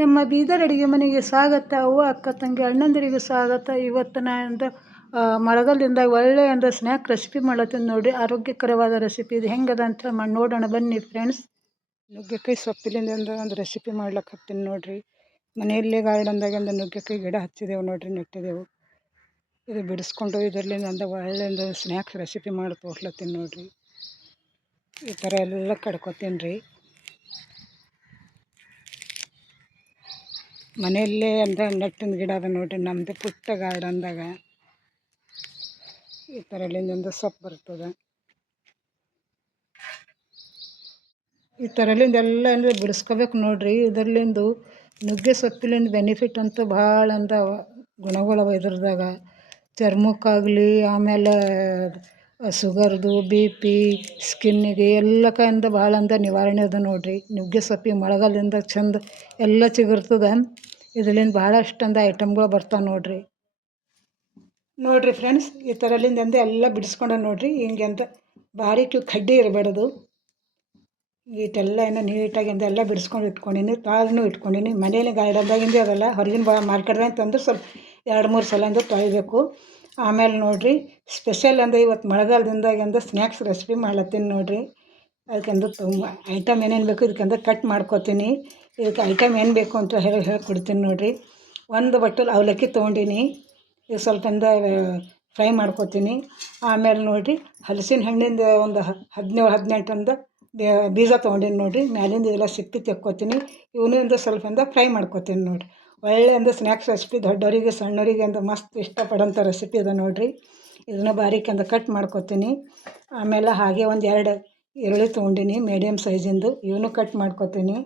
ನಮ್ಮ ಬೀದರ್ ಅಡುಗೆ ಮನೆಗೆ ಸ್ವಾಗತ, ಅವ್ವ, ಅಕ್ಕ, ತಂಗಿ, ಅಣ್ಣಂದಿರಿಗೆ ಸ್ವಾಗತ. ಇವತ್ತು ನಾನು ಮರಗಲ್ಲಿಂದ ಒಳ್ಳೆ ಅಂದ್ರೆ ಸ್ನ್ಯಾಕ್ ರೆಸಿಪಿ ಮಾಡತ್ತೀನಿ ನೋಡಿ. ಆರೋಗ್ಯಕರವಾದ ರೆಸಿಪಿ ಇದು. ಹೆಂಗದ ಅಂತ ಮಾಡಿ, ನೋಡೋಣ. ಬನ್ನಿ ಫ್ರೆಂಡ್ಸ್ ನುಗ್ಗೆಕಾಯಿ ಸೊಪ್ಪಿಲಿಂದ ಒಂದು ರೆಸಿಪಿ ಮಾಡ್ಲಕ್ಕತ್ತೀನಿ ನೋಡಿರಿ. ಮನೆಯಲ್ಲೇ ಗಾರ್ಡನ್ದಾಗ ಒಂದು ನುಗ್ಗೆಕಾಯಿ ಗಿಡ ಹಚ್ಚಿದೆವು ನೋಡಿರಿ, ನೆಟ್ಟಿದೆವು. ಇದು ಬಿಡಿಸ್ಕೊಂಡು ಇದರಲ್ಲಿಂದ ಒಂದು ಒಳ್ಳೆ ಒಂದು ಸ್ನ್ಯಾಕ್ಸ್ ರೆಸಿಪಿ ಮಾಡಿ ತೋರ್ಸ್ಲತ್ತೀನಿ ನೋಡಿರಿ. ಈ ಥರ ಎಲ್ಲ ಕಡ್ಕೊತೀನಿ ರೀ ಮನೆಯಲ್ಲೇ ಅಂದ್ರೆ ನೆಟ್ಟಿನ ಗಿಡ ಅದ ನೋಡಿರಿ ನಮ್ಮದು ಪುಟ್ಟ ಗಾರ್ಡನ್ದಾಗ ಈ ಥರ ಒಂದು ಸೊಪ್ಪು ಬರ್ತದೆ. ಈ ಥರಲಿಂದ ಎಲ್ಲ ಅಂದರೆ ಬಿಡಿಸ್ಕೋಬೇಕು ನೋಡ್ರಿ. ಇದರಲ್ಲಿಂದ ನುಗ್ಗೆ ಸೊಪ್ಪಿಲಿಂದ ಬೆನಿಫಿಟ್ ಅಂತೂ ಭಾಳ ಅಂದವ ಗುಣಗಳವ ಇದ್ರದಾಗ. ಚರ್ಮಕ್ಕಾಗಲಿ, ಆಮೇಲೆ ಶುಗರ್ದು, ಬಿ ಪಿ, ಸ್ಕಿನ್ನಿಗೆ ಎಲ್ಲಕ್ಕಿಂತ ಭಾಳ ಅಂದ ನಿವಾರಣೆ ಅದ ನೋಡಿರಿ. ನುಗ್ಗೆ ಸೊಪ್ಪಿಗೆ ಮಳೆಗಾಲದಿಂದ ಚಂದ ಎಲ್ಲ ಚಿಗುರ್ತದೆ. ಇದರಿಂದ ಭಾಳಷ್ಟು ಅಂದ ಐಟಮ್ಗಳು ಬರ್ತಾವೆ ನೋಡಿರಿ. ನೋಡಿರಿ ಫ್ರೆಂಡ್ಸ್ ಈ ಥರಲಿಂದ ಅಂದೆ ಎಲ್ಲ ಬಿಡಿಸ್ಕೊಂಡ ನೋಡಿರಿ. ಹಿಂಗೆ ಅಂತ ಕ್ಯೂ ಕಡ್ಡಿ ಇರಬಾರ್ದು ಈಟೆಲ್ಲ ಏನೋ ನೀಟಾಗಿ ಅಂದ ಎಲ್ಲ ಬಿಡಿಸ್ಕೊಂಡು ಇಟ್ಕೊಂಡಿನಿ ತಾಳ್ನೂ ಇಟ್ಕೊಂಡಿನಿ. ಮನೇಲಿ ಗಾರ್ಡನ್ದಾಗಿಂದ ಅದಲ್ಲ ಹೊರಗಿನ ಬಾ ಮಾರ್ಕೆಟ್ದಾಗ ತಂದ್ರೆ ಸ್ವಲ್ಪ ಎರಡು ಮೂರು ಸಲ ಅಂದ್ರೆ ತೊಳಿಬೇಕು. ಆಮೇಲೆ ನೋಡಿರಿ ಸ್ಪೆಷಲ್ ಅಂದರೆ ಇವತ್ತು ಮಳೆಗಾಲದಿಂದಾಗ ಸ್ನ್ಯಾಕ್ಸ್ ರೆಸಿಪಿ ಮಾಡ್ಲತ್ತೀನಿ ನೋಡಿರಿ. ಅದಕ್ಕೆಂದು ತುಂಬ ಐಟಮ್ ಏನೇನು ಬೇಕು ಇದಕ್ಕೆಂದ್ರೆ ಕಟ್ ಮಾಡ್ಕೊತೀನಿ. ಇದಕ್ಕೆ ಐಟಮ್ ಏನು ಬೇಕು ಅಂತ ಹೇಳಿ ಹೇಳ್ಕೊಡ್ತೀನಿ ನೋಡಿರಿ. ಒಂದು ಬಟ್ಟಲು ಅವಲಕ್ಕಿ ತೊಗೊಂಡಿನಿ. ಇದು ಸ್ವಲ್ಪ ಫ್ರೈ ಮಾಡ್ಕೊತೀನಿ. ಆಮೇಲೆ ನೋಡಿರಿ, ಹಲಸಿನ ಹಣ್ಣಿಂದ ಒಂದು ಹದಿನೇಳು ಹದಿನೆಂಟು ಅಂದ ಬೀಜ ತೊಗೊಂಡೀನಿ ನೋಡಿರಿ. ಮ್ಯಾಲಿಂದ ಇದೆಲ್ಲ ಸಿಕ್ಕಿ ತೆಕ್ಕೋತೀನಿ. ಇವನಿಂದ ಸ್ವಲ್ಪ ಅಂದ ಫ್ರೈ ಮಾಡ್ಕೊತೀನಿ ನೋಡಿರಿ. ಒಳ್ಳೆ ಅಂದ್ರೆ ಸ್ನ್ಯಾಕ್ಸ್ ರೆಸಿಪಿ ದೊಡ್ಡವರಿಗೆ, ಸಣ್ಣವರಿಗೆ ಅಂತ ಮಸ್ತ್ ಇಷ್ಟಪಡೋಂಥ ರೆಸಿಪಿ ಅದ ನೋಡಿರಿ. ಇದನ್ನ ಬಾರೀಕ್ ಅಂತ ಕಟ್ ಮಾಡ್ಕೊತೀನಿ. ಆಮೇಲೆ ಹಾಗೆ ಒಂದು ಎರಡು ಈರುಳ್ಳಿ ತೊಗೊಂಡಿನಿ ಮೀಡಿಯಮ್ ಸೈಜಿಂದು ಇವನು ಕಟ್ ಮಾಡ್ಕೊತೀನಿ.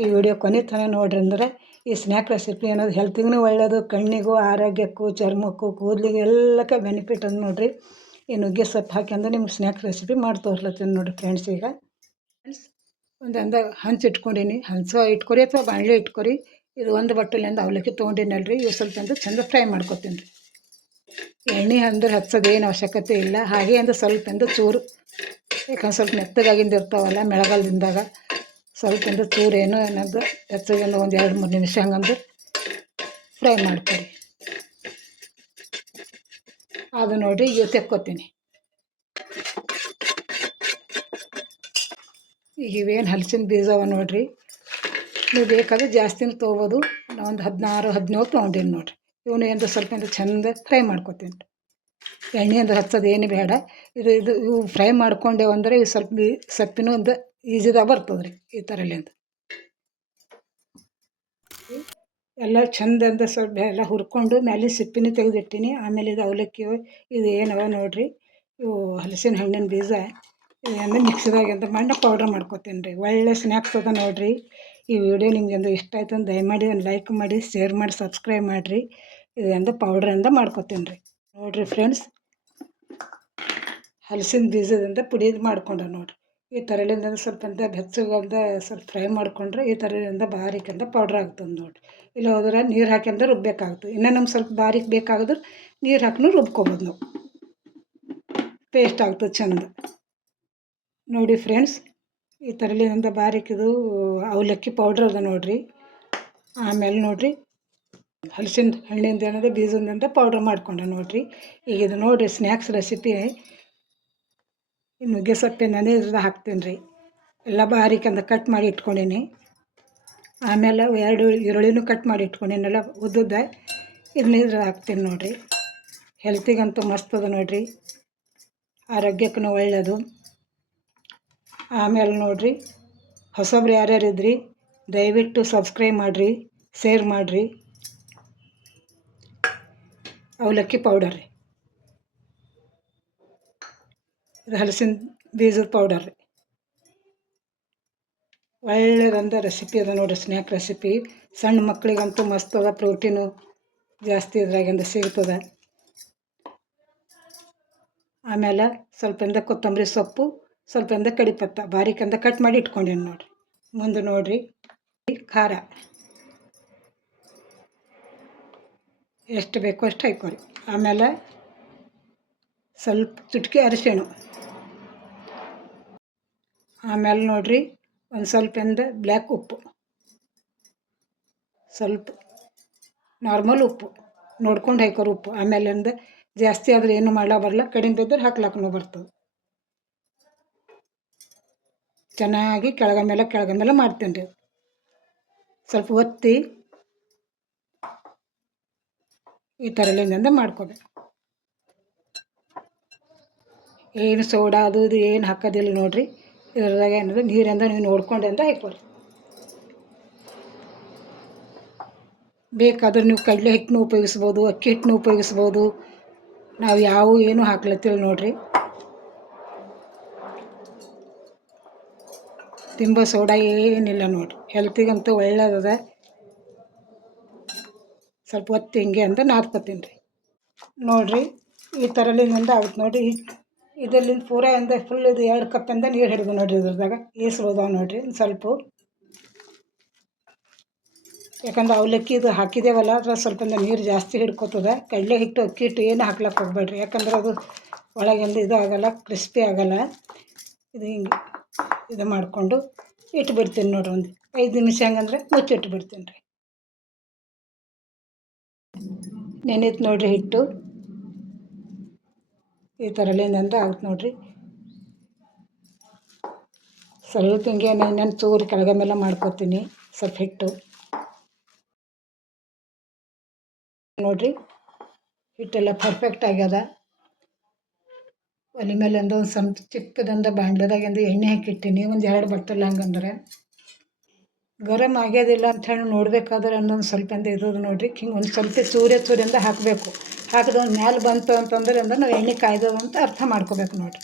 ಈ ವಿಡಿಯೋ ಕೊನೆ ತನಕ ನೋಡ್ರಿ ಅಂದ್ರೆ ಈ ಸ್ನ್ಯಾಕ್ ರೆಸಿಪಿ ಅನ್ನೋದು ಹೆಲ್ತಿಗೂ ಒಳ್ಳೆಯದು ಕಣ್ಣಿಗೂ, ಆರೋಗ್ಯಕ್ಕೂ, ಚರ್ಮಕ್ಕೂ, ಕೂದಲಿಗೆ ಎಲ್ಲಕ್ಕೆ ಬೆನಿಫಿಟ್ ಅಂತ ನೋಡಿರಿ. ಈ ನುಗ್ಗೆ ಸೊಪ್ಪು ಹಾಕ್ಯಂದು ನಿಮ್ಗೆ ಸ್ನ್ಯಾಕ್ ರೆಸಿಪಿ ಮಾಡಿ ತೋರ್ಲತ್ತೀನಿ ನೋಡಿರಿ ಫ್ರೆಂಡ್ಸ್ ಈಗ. ಫ್ರೆಂಡ್ಸ್ ಒಂದು ಅಂದ ಹಂಚು ಇಟ್ಕೊಂಡೀನಿ. ಹಂಚು ಇಟ್ಕೊರಿ ಅಥವಾ ಬಾಣಲೆ ಇಟ್ಕೊರಿ. ಇದು ಒಂದು ಬಟ್ಟಲಿಂದ ಅವಲಕ್ಕಿ ತೊಗೊಂಡಿನಲ್ರಿ. ಇವು ಸ್ವಲ್ಪ ಅಂದ್ರೆ ಚಂದ ಫ್ರೈ ಮಾಡ್ಕೊತೀನಿ ರೀ. ಎಣ್ಣೆ ಅಂದ್ರೆ ಹಚ್ಚೋದೇನು ಅವಶ್ಯಕತೆ ಇಲ್ಲ. ಹಾಗೆ ಅಂದ್ರೆ ಸ್ವಲ್ಪ ಅಂದ್ರೆ ಚೂರು. ಯಾಕಂದ್ರೆ ಸ್ವಲ್ಪ ಮೆತ್ತಗಾಗಿಂದ ಇರ್ತಾವಲ್ಲ ಮೆಳಗಾಲದಿಂದಾಗ. ಸ್ವಲ್ಪ ಅಂದ್ರೆ ಚೂರು ಏನು ಏನಂದ್ರೆ ಹೆಚ್ಚಾಗಿ ಒಂದು ಎರಡು ಮೂರು ನಿಮಿಷ ಹಂಗಂದ್ರೆ ಫ್ರೈ ಮಾಡ್ತೀರಿ ಅದು ನೋಡಿ ಇವು ತೆಕ್ಕೋತೀನಿ. ಈಗ ಇವೇನು ಹಲಸಿನ ಬೀಜವ ನೋಡಿರಿ. ನೀವು ಬೇಕಾದ್ರೆ ಜಾಸ್ತಿನೂ ತೊಗೋಬೋದು. ಒಂದು ಹದಿನಾರು ಹದಿನೇಳು ತೊಗೊಂಡೀನಿ ನೋಡಿರಿ. ಇವನು ಏನು ಸ್ವಲ್ಪ ಏನಾರ ಚಂದ ಫ್ರೈ ಮಾಡ್ಕೊತೀನಿ. ಎಣ್ಣೆ ಅಂದ್ರೆ ಹಚ್ಚೋದು ಏನು ಬೇಡ. ಇದು ಇದು, ಇವು ಫ್ರೈ ಮಾಡ್ಕೊಂಡೇವು ಅಂದರೆ ಇವು ಸ್ವಲ್ಪ ಸೊಪ್ಪಿನೂ ಒಂದು ಈಜಿದಾಗ ಬರ್ತದೆ ರೀ ಈ ಥರಲಿಂದ ಎಲ್ಲ ಚಂದ ಅಂತ ಸ್ವಲ್ಪ ಎಲ್ಲ ಹುರ್ಕೊಂಡು ಮೇಲೆ ಸಿಪ್ಪಿನ ತೆಗೆದಿಟ್ಟಿನಿ. ಆಮೇಲೆ ಇದು ಅವಲಕ್ಕಿ, ಇದು ಏನವ ನೋಡಿರಿ. ಇವು ಹಲಸಿನ ಹಣ್ಣಿನ ಬೀಜ. ಇದನ್ನು ಮಿಕ್ಸಿದಾಗ ಅಂತ ಮಾಡಿ ಪೌಡ್ರ್ ಮಾಡ್ಕೊತೀನಿ ರೀ ಒಳ್ಳೆ ಸ್ನ್ಯಾಕ್ಸ್ ಅದ ನೋಡಿರಿ. ಈ ವಿಡಿಯೋ ನಿಮ್ಗೆ ಅಂದ್ರೆ ಇಷ್ಟ ಆಯಿತು ಅಂದ್ರೆ ದಯಮಾಡಿ ಒಂದು ಲೈಕ್ ಮಾಡಿ ಶೇರ್ ಮಾಡಿ ಸಬ್ಸ್ಕ್ರೈಬ್ ಮಾಡಿರಿ. ಇದರಿಂದ ಪೌಡ್ರಿಂದ ಮಾಡ್ಕೊತೀನಿ ರೀ. ನೋಡಿರಿ ಫ್ರೆಂಡ್ಸ್ ಹಲಸಿನ ಬೀಜದಿಂದ ಪುಡಿ ಮಾಡ್ಕೊಂಡೆ ನೋಡಿರಿ. ಈ ಥರಲಿಂದ ಸ್ವಲ್ಪ ಅಂತ ಬೆಚ್ಚಗಂದ ಸ್ವಲ್ಪ ಫ್ರೈ ಮಾಡಿಕೊಂಡ್ರೆ ಈ ಥರದಿಂದ ಬಾರಿಕಂದ ಪೌಡ್ರ್ ಆಗ್ತದೆ ನೋಡಿರಿ. ಇಲ್ಲ ಹೋದ್ರೆ ನೀರು ಹಾಕಿಂದ ರುಬ್ಬೇಕಾಗ್ತದೆ ಇನ್ನೂ ನಮ್ಗೆ ಸ್ವಲ್ಪ ಬಾರಿಕ್ ಬೇಕಾಗಿದ್ರೆ ನೀರು ಹಾಕಿನೂ ರುಬ್ಕೊಬೋದು ನಾವು. ಪೇಸ್ಟ್ ಆಗ್ತದೆ ಚಂದ. ನೋಡಿ ಫ್ರೆಂಡ್ಸ್ ಈ ಥರಲಿಂದ ಬಾರಿಕಿದು ಅವಲಕ್ಕಿ ಪೌಡ್ರ್ ಅದ ನೋಡಿರಿ. ಆಮೇಲೆ ನೋಡಿರಿ ಹಲಸಿನ ಹಣ್ಣಿಂದ ಏನದ ಬೀಜದಿಂದ ಪೌಡ್ರ್ ಮಾಡ್ಕೊಂಡೆ ನೋಡಿರಿ. ಈಗ ಇದು ನೋಡಿರಿ ಸ್ನ್ಯಾಕ್ಸ್ ರೆಸಿಪಿ ನುಗ್ಗೆ ಸೊಪ್ಪಿನ ಇದ್ರದ್ದು ಹಾಕ್ತೀನಿ ರೀ ಎಲ್ಲ ಬಾರಿಕಂದ ಕಟ್ ಮಾಡಿ ಇಟ್ಕೊಂಡೀನಿ. ಆಮೇಲೆ ಎರಡು ಈರುಳ್ಳಿನೂ ಕಟ್ ಮಾಡಿ ಇಟ್ಕೊಂಡೀನಲ್ಲ ಉದ್ದುದ್ದ ಇದನ್ನ ಇದ್ರ ಹಾಕ್ತೀನಿ ನೋಡಿರಿ. ಹೆಲ್ತಿಗಂತೂ ಮಸ್ತ್ ಅದ ನೋಡಿರಿ. ಆರೋಗ್ಯಕ್ಕೂ ಒಳ್ಳೆಯದು ಆಮೇಲೆ ನೋಡಿರಿ, ಹೊಸಬ್ರು ಯಾರ್ಯಾರು ಇದ್ರಿ, ದಯವಿಟ್ಟು ಸಬ್ಸ್ಕ್ರೈಬ್ ಮಾಡಿರಿ ಶೇರ್ ಮಾಡಿರಿ. ಅವಲಕ್ಕಿ ಪೌಡರ್ ರೀ. ಇದು ಹಲಸಿನ ಬೀಜದ ಪೌಡರ್ ರೀ. ಒಳ್ಳೆಯದಂದ ರೆಸಿಪಿ ಅದ ನೋಡಿರಿ ಸ್ನ್ಯಾಕ್ ರೆಸಿಪಿ ಸಣ್ಣ ಮಕ್ಕಳಿಗಂತೂ ಮಸ್ತ್ ಅದ ಪ್ರೋಟೀನು ಜಾಸ್ತಿ ಇದ್ರಾಗಿಂದ ಸಿಗ್ತದೆ. ಆಮೇಲೆ ಸ್ವಲ್ಪಂದ ಕೊತ್ತಂಬರಿ ಸೊಪ್ಪು ಸ್ವಲ್ಪಂದ ಕಡಿಪತ್ತ ಬಾರಿಕಂದ ಕಟ್ ಮಾಡಿ ಇಟ್ಕೊಂಡೇನು ನೋಡಿರಿ. ಮುಂದೆ ನೋಡಿರಿ, ಖಾರ. ಎಷ್ಟು ಬೇಕೋ ಅಷ್ಟು ಹಾಕೊಳ್ಳಿ ಆಮೇಲೆ ಸ್ವಲ್ಪ ಚುಟ್ಕಿ ಅರಿಶಿಣ. ಆಮೇಲೆ ನೋಡಿರಿ, ಒಂದು ಸ್ವಲ್ಪ ಎಂದ ಬ್ಲ್ಯಾಕ್ ಉಪ್ಪು. ಸ್ವಲ್ಪ ನಾರ್ಮಲ್ ಉಪ್ಪು. ನೋಡ್ಕೊಂಡು ಹಾಕೋರು ಉಪ್ಪು. ಆಮೇಲೆ ಅಂದ ಜಾಸ್ತಿ ಆದ್ರೆ ಏನು ಮಾಡ್ಲಾ ಬರಲ್ಲ, ಕಡಿಮೆ ಬಿದ್ದರೆ ಹಾಕ್ಲಾಕೂ ಬರ್ತದೆ. ಚೆನ್ನಾಗಿ ಕೆಳಗ ಮೇಲೆ ಕೆಳಗ ಮೇಲೆ ಮಾಡ್ತೇನೆ ರೀ. ಸ್ವಲ್ಪ ಒತ್ತಿ ಈ ಥರ ಎಲ್ಲಿಂದ ಮಾಡ್ಕೋಬೇಕು. ಏನು ಸೋಡಾ ಅದು ಇದು ಏನು ಹಾಕೋದಿಲ್ಲ ನೋಡಿರಿ. ಇದ್ರದಾಗ ಏನಂದ್ರೆ ನೀರಿಂದ ನೀವು ನೋಡ್ಕೊಂಡು ಅಂತ ಹಾಕೋರಿ ಬೇಕಾದ್ರೆ ನೀವು ಕಡಲೆ ಹಿಟ್ಟನ್ನು ಉಪಯೋಗಿಸ್ಬೋದು, ಅಕ್ಕಿ ಹಿಟ್ಟನ್ನು ಉಪಯೋಗಿಸ್ಬೋದು. ನಾವು ಯಾವ ಏನು ಹಾಕ್ಲತ್ತಿಲ್ಲ ನೋಡಿರಿ. ತಿಂಬ ಸೋಡಾ ಏನಿಲ್ಲ ನೋಡಿರಿ. ಹೆಲ್ತಿಗಂತೂ ಒಳ್ಳೇದದ. ಸ್ವಲ್ಪ ಹೊತ್ತು ಹಿಂಗೆ ಅಂತ ನಾದ್ಕೊತೀನಿ ರೀ. ನೋಡಿರಿ, ಈ ಥರಲಿಂದ ಆಗುತ್ತೆ ನೋಡಿ ಇದರಿಂದ ಪೂರ ಅಂದ ಫುಲ್ ಇದು ಎರಡು ಕಪ್ಪಿಂದ ನೀರು ಹಿಡಿದು ನೋಡಿರಿ ಇದ್ರದಾಗ. ಈಸ್ಬೋದಾವ ನೋಡಿರಿ ಸ್ವಲ್ಪ. ಯಾಕಂದ್ರೆ ಅವಲಕ್ಕಿ ಇದು ಹಾಕಿದ್ದೇವಲ್ಲ ಅದ್ರ ಸ್ವಲ್ಪ ನೀರು ಜಾಸ್ತಿ ಹಿಡ್ಕೊತದೆ. ಕಡಲೆ ಹಿಟ್ಟು, ಅಕ್ಕಿ ಹಿಟ್ಟು ಏನು ಹಾಕ್ಲಕ್ಕೆ ಹೋಗ್ಬೇಡ್ರಿ. ಯಾಕಂದ್ರೆ ಅದು ಒಳಗೆಲ್ಲ ಇದು ಆಗೋಲ್ಲ ಕ್ರಿಸ್ಪಿ ಆಗೋಲ್ಲ. ಇದು ಹಿಂಗೆ. ಇದು ಮಾಡಿಕೊಂಡು ಇಟ್ಟು ಬಿಡ್ತೀನಿ ನೋಡಿರಿ ಒಂದು ಐದು ನಿಮಿಷ ಹಂಗಂದ್ರೆ ಮುಚ್ಚಿಟ್ಟು ಬಿಡ್ತೀನಿ ರೀ. ನೆನೆತ್ ನೋಡಿರಿ ಹಿಟ್ಟು. ಈ ಥರ ಅಂತ ಆಗುತ್ತೆ ನೋಡಿರಿ. ಸ್ವಲ್ಪ ಹಿಂಗೆ ನಾನು ಚೂರು ಕೆಳಗೆ ಮೇಲೆ ಮಾಡ್ಕೊತೀನಿ ಸ್ವಲ್ಪ ಹಿಟ್ಟು. ನೋಡಿರಿ ಹಿಟ್ಟೆಲ್ಲ ಪರ್ಫೆಕ್ಟ್ ಆಗ್ಯದ. ಒಲೆ ಮೇಲೆ ಒಂದು ಸಣ್ಣ ಚಿಕ್ಕದಂದ ಬಾಂಡ್ಲದಾಗಿಂದ ಎಣ್ಣೆ ಹಾಕಿಟ್ಟಿನಿ. ಒಂದು ಎರಡು ಬಟ್ಟಲು ಹಂಗಂದ್ರೆ. ಗರಮ್ ಆಗ್ಯೋದಿಲ್ಲ ಅಂತ ಹೇಳಿ ನೋಡ್ಬೇಕಾದ್ರೆ ಅಂದೊಂದು ಸ್ವಲ್ಪ ಅಂದ ಇರೋದು ನೋಡಿರಿ. ಹಿಂಗೆ ಒಂದು ಸ್ವಲ್ಪ ಸೂರ್ಯ ಸೂರ್ಯಂದ ಹಾಕಬೇಕು. ಹಾಕಿದ ಒಂದು ಮ್ಯಾಲೆ ಬಂತು ಅಂತಂದ್ರೆ ಅಂದ್ರೆ ನಾವು ಎಣ್ಣೆ ಕಾಯ್ದದ ಅಂತ ಅರ್ಥ ಮಾಡ್ಕೋಬೇಕು ನೋಡಿರಿ.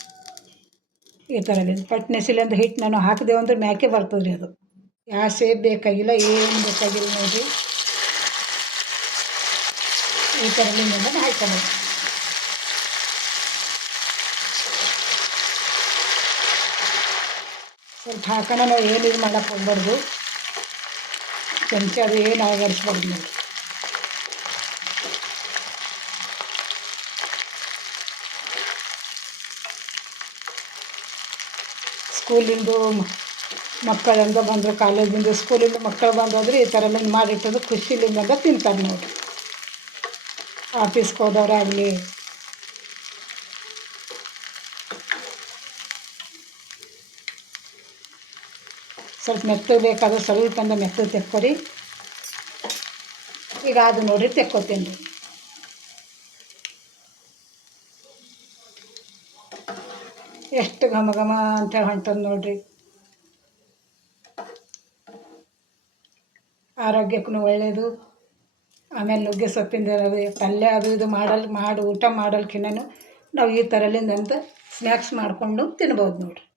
ಈ ಥರದಿಂದ ಪಟ್ ಅಂದ್ರೆ ಹಿಟ್ಟು ನಾನು ಹಾಕಿದೆವು ಅಂದ್ರೆ ಮ್ಯಾಕೆ ಬರ್ತದೆ ರೀ ಅದು. ಯಾವ ಸೇಬ್ ಬೇಕಾಗಿಲ್ಲ, ಏನು ಬೇಕಾಗಿಲ್ಲ ನೋಡಿರಿ. ಈ ಥರದಿಂದ ಹಾಕ್ಕೊಬೇಕು. ಸ್ವಲ್ಪ ಹಾಕೋಣ ನಾವು ಏನು ಇದು ಮಾಡೋಕ್ಕೆ ಹೋಗ್ಬಾರ್ದು. ಚಮಚ ಅದು ಏನು ಆಗರಿಸ್ಬಾರ್ದು ನೋಡಿ ಸ್ಕೂಲಿಂದು ಮಕ್ಕಳಿಂದ ಬಂದರು, ಕಾಲೇಜಿಂದ ಸ್ಕೂಲಿಂದ ಮಕ್ಕಳು ಬಂದಾದ್ರೆ ಈ ಥರ ಎಲ್ಲ ಮಾಡಿಟ್ಟದು ಖುಷಿಲಿಂದ ತಿಂತಾರೆ ನೋಡಿ ಆಫೀಸ್ಗೆ ಹೋದವರಾಗಲಿ ಸ್ವಲ್ಪ ಮೆತ್ತಗೆ ಬೇಕಾದ್ರೆ ಸ್ವಲ್ಪ ಅಂದ ಮೆತ್ತಗೆ ತೆಕ್ಕೊರಿ. ಈಗ ಅದು ನೋಡಿರಿ ತೆಕ್ಕೋತೀನಿ. ರೀ ಎಷ್ಟು ಘಮ ಘಮ ಅಂತೇಳಿ ಹೊಂಟದ ನೋಡ್ರಿ. ಆರೋಗ್ಯಕ್ಕೂ ಒಳ್ಳೆಯದು ಆಮೇಲೆ ನುಗ್ಗೆ ಸೊಪ್ಪಿಂದ ಪಲ್ಯ ಅದು ಇದು ಮಾಡಲ್, ಮಾಡಿ, ಊಟ ಮಾಡಲ್ಕಿನ್ನೂ ನಾವು ಈ ಥರಲಿಂದಂತ ಸ್ನ್ಯಾಕ್ಸ್ ಮಾಡಿಕೊಂಡು ತಿನ್ಬೋದು ನೋಡಿರಿ.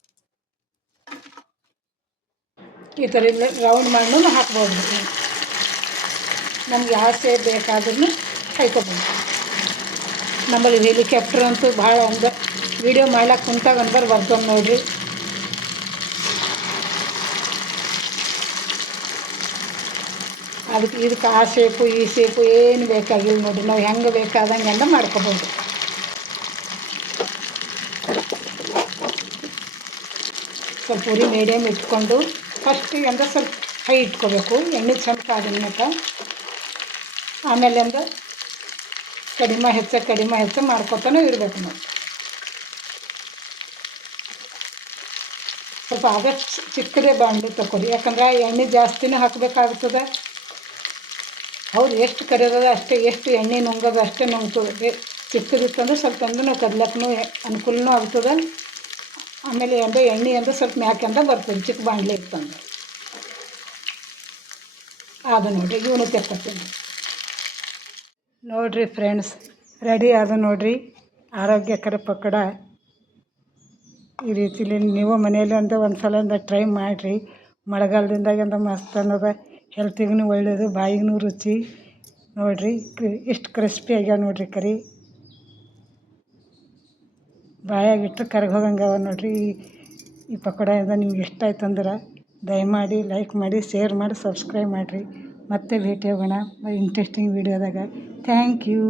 ಈ ಥರ ರೌಂಡ್ ಮಾಡಿನೂ ಹಾಕ್ಬೋದು. ನಮ್ಗೆ ಯಾವ ಸೇಪ್ ಬೇಕಾದ್ರೂ ಕೈಕೋಬೋದು ನಮ್ಮಲ್ಲಿ ಹೆಲಿಕಾಪ್ಟರ್ ಅಂತೂ ಭಾಳ ಒಂದು ವೀಡಿಯೋ ಮಾಡ್ಲಾಕ ಕುಂತಾಗ ಅಂದ್ರೆ ಬರ್ತಾವೆ ನೋಡಿರಿ. ಅದಕ್ಕೆ ಇದಕ್ಕೆ ಆ ಶೇಪು ಈ ಶೇಪು ಏನು ಬೇಕಾಗಿಲ್ಲ ನೋಡಿರಿ. ನಾವು ಹೆಂಗೆ ಬೇಕಾದಂಗೆ ಎಲ್ಲ ಮಾಡ್ಕೊಬೋದು. ಸ್ವಲ್ಪ ಉರಿ ಮೀಡಿಯಮ್ ಇಟ್ಕೊಂಡು ಫಸ್ಟಿಗೆ ಅಂದ್ರೆ ಸ್ವಲ್ಪ ಹೈ ಇಟ್ಕೋಬೇಕು, ಎಣ್ಣೆ ಚಮಕ ಅದನ್ನ ಆಮೇಲೆ ಅಂದ್ರೆ ಕಡಿಮೆ ಹೆಚ್ಚ ಕಡಿಮೆ ಹೆಚ್ಚ ಮಾಡ್ಕೊತಾನೆ ಇರಬೇಕು ನಾವು. ಸ್ವಲ್ಪ ಆದಷ್ಟು ಚಿಕ್ಕದೇ ಬಾಣಲಿ ತಗೊಳ್ಳಿ ಯಾಕಂದ್ರೆ ಎಣ್ಣೆ ಜಾಸ್ತಿನೇ ಹಾಕಬೇಕಾಗ್ತದೆ ಹೌದು, ಎಷ್ಟು ಕರಿಯೋದ ಅಷ್ಟೇ, ಎಷ್ಟು ಎಣ್ಣೆ ನುಂಗೋದು ಅಷ್ಟೇ ನುಂಗ್ತದೆ. ಚಿಕ್ಕದಿತ್ತಂದ್ರೆ ಸ್ವಲ್ಪ ಅಂದ್ರೆ ನಾವು ಕದ್ಲಕ್ಕೂ ಅನುಕೂಲನೂ ಆಗ್ತದೆ. ಆಮೇಲೆ ಅಂದ ಎಣ್ಣೆ ಅಂದ್ರೆ ಸ್ವಲ್ಪ ಮ್ಯಾಕೆಂದ ಬರ್ತದೆ, ಚಿಕ್ಕ ಬಾಣಲೆ ಇತ್ತಂದು ಅದು ನೋಡಿರಿ, ಇವನು ತೆಕ್ಕೊತೀನಿ ನೋಡಿರಿ ಫ್ರೆಂಡ್ಸ್ ರೆಡಿ ಆದ ನೋಡಿರಿ. ಆರೋಗ್ಯಕರ ಪಕೋಡ. ಈ ರೀತಿಲಿ ನೀವು ಮನೆಯಲ್ಲಿ ಅಂತ ಒಂದು ಸಲ ಒಂದು ಟ್ರೈ ಮಾಡಿರಿ. ಮಳೆಗಾಲದಿಂದಾಗಿಂದ ಮಸ್ತ್ ಅನ್ನೋದ ಹೆಲ್ತಿಗೂ ಒಳ್ಳೆಯದು ಬಾಯಿಗೂ ರುಚಿ. ನೋಡಿರಿ ಎಷ್ಟು ಕ್ರಿಸ್ಪಿ ಆಗ್ಯಾವ ನೋಡಿರಿ ಕರಿ. ಬಾಯಾಗಿಟ್ಟು ಕರಗಿ ಹೋಗಂಗೆ ಅವ ನೋಡಿರಿ. ಈ ಪಕೋಡ ಇಂದ ನಿಮ್ಗೆ ಇಷ್ಟ ಆಯ್ತು ಅಂದ್ರೆ ದಯಮಾಡಿ ಲೈಕ್ ಮಾಡಿ ಶೇರ್ ಮಾಡಿ ಸಬ್ಸ್ಕ್ರೈಬ್ ಮಾಡಿರಿ. ಮತ್ತೆ ಭೇಟಿ ಆಗೋಣ ಇಂಟ್ರೆಸ್ಟಿಂಗ್ ವೀಡಿಯೋದಾಗ ಥ್ಯಾಂಕ್ ಯು